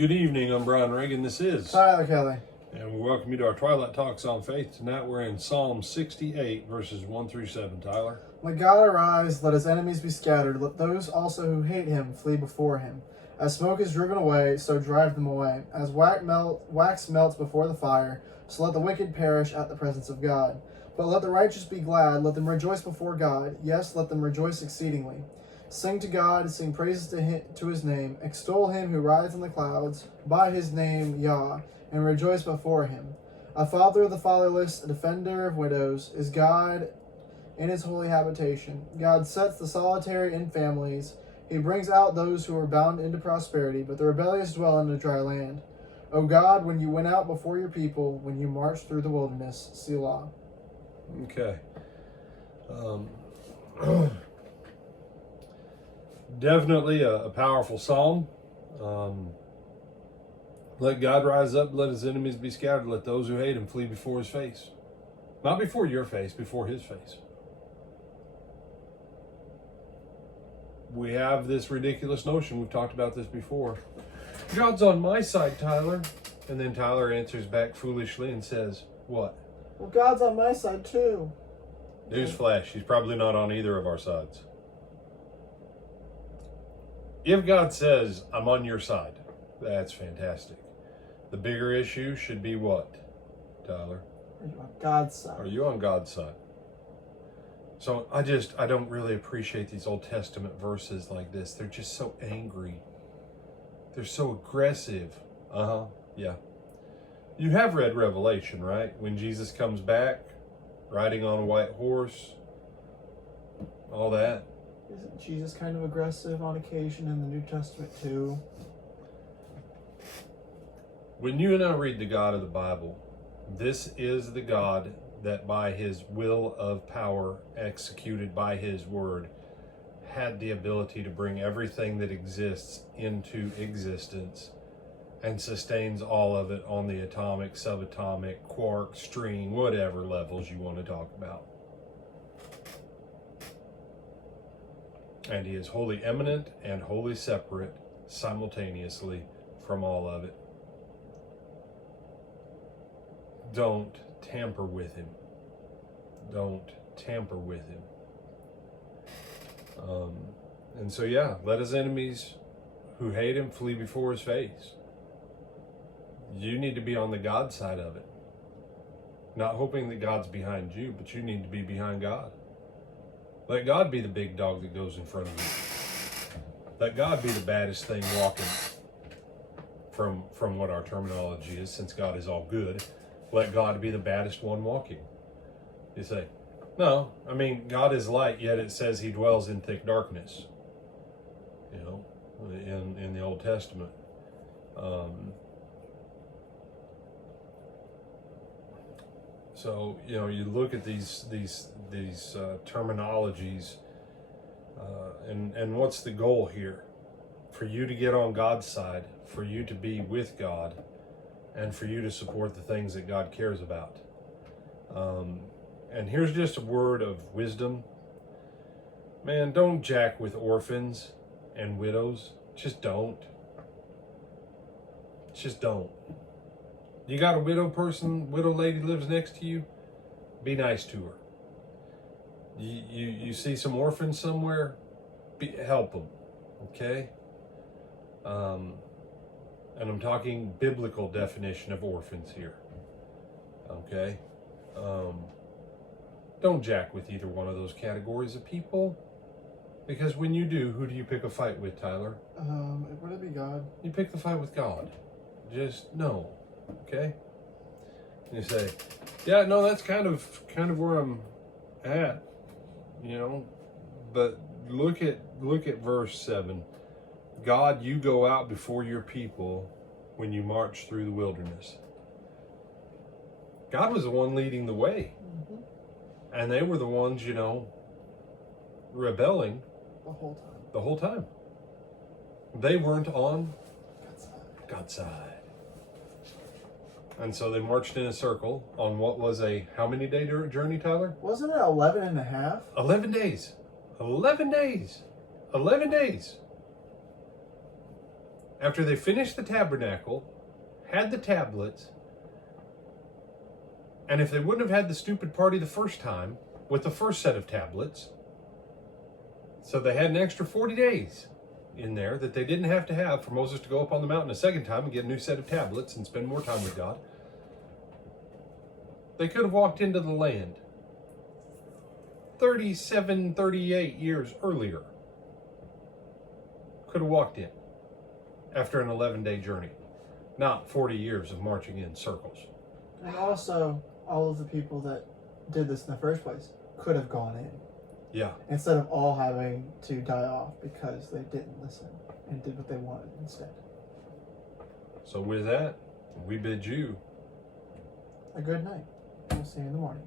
Good evening, I'm Brian Reagan. This is Tyler Kelly. And we welcome you to our Twilight Talks on Faith. Tonight we're in Psalm 68, verses 1 through 7. Tyler. Let God arise, let his enemies be scattered, let those also who hate him flee before him. As smoke is driven away, so drive them away. As wax melts before the fire, so let the wicked perish at the presence of God. But let the righteous be glad, let them rejoice before God. Yes, let them rejoice exceedingly. Sing to God, sing praises to his name. Extol him who rides in the clouds, by his name, Yah, and rejoice before him. A father of the fatherless, a defender of widows, is God in his holy habitation. God sets the solitary in families. He brings out those who are bound into prosperity, but the rebellious dwell in a dry land. O God, when you went out before your people, when you marched through the wilderness, Selah. Okay. Definitely a powerful psalm. Let God rise up, let his enemies be scattered, let those who hate him flee before his face. Not before your face, before his face. We have this ridiculous notion, we've talked about this before. God's on my side, Tyler. And then Tyler answers back foolishly and says, what? Well, God's on my side too. Newsflash, he's probably not on either of our sides. If God says, I'm on your side, that's fantastic. The bigger issue should be what, Tyler? Are you on God's side? Are you on God's side? So I don't really appreciate these Old Testament verses like this. They're just so angry. They're so aggressive. Yeah. You have read Revelation, right? When Jesus comes back, riding on a white horse, all that. Isn't Jesus kind of aggressive on occasion in the New Testament too? When you and I read the God of the Bible, this is the God that by his will of power, executed by his word, had the ability to bring everything that exists into existence and sustains all of it on the atomic, subatomic, quark, string, whatever levels you want to talk about. And he is wholly eminent and wholly separate simultaneously from all of it. Don't tamper with him. Don't tamper with him. And so, yeah, let his enemies who hate him flee before his face. You need to be on the God side of it. Not hoping that God's behind you, but you need to be behind God. Let God be the big dog that goes in front of you. Let God be the baddest thing walking, from what our terminology is, since God is all good. Let God be the baddest one walking. You say, no, I mean, God is light, yet it says he dwells in thick darkness. You know, in the Old Testament. So, you know, you look at these terminologies, and what's the goal here? For you to get on God's side, for you to be with God, and for you to support the things that God cares about. And here's just a word of wisdom. Man, don't jack with orphans and widows. Just don't. Just don't. You got a widow lady lives next to you, be nice to her. You see some orphans somewhere, help them, okay? And I'm talking biblical definition of orphans here, okay? Don't jack with either one of those categories of people, because when you do, who do you pick a fight with, Tyler? Would it be God? You pick the fight with God. Just no. Okay? You say, yeah, no, that's kind of where I'm at, you know. But look at verse 7. God, you go out before your people when you march through the wilderness. God was the one leading the way. Mm-hmm. And they were the ones, you know, rebelling The whole time. They weren't on God's side. And so they marched in a circle on what was a how many day journey, Tyler? Wasn't it 11 and a half? 11 days. 11 days. 11 days. After they finished the tabernacle, had the tablets, and if they wouldn't have had the stupid party the first time with the first set of tablets, so they had an extra 40 days in there that they didn't have to have for Moses to go up on the mountain a second time and get a new set of tablets and spend more time with God. They could have walked into the land 37, 38 years earlier. Could have walked in after an 11-day journey, not 40 years of marching in circles. And also, all of the people that did this in the first place could have gone in. Yeah. Instead of all having to die off because they didn't listen and did what they wanted instead. So with that, we bid you A good night. We'll see you in the morning.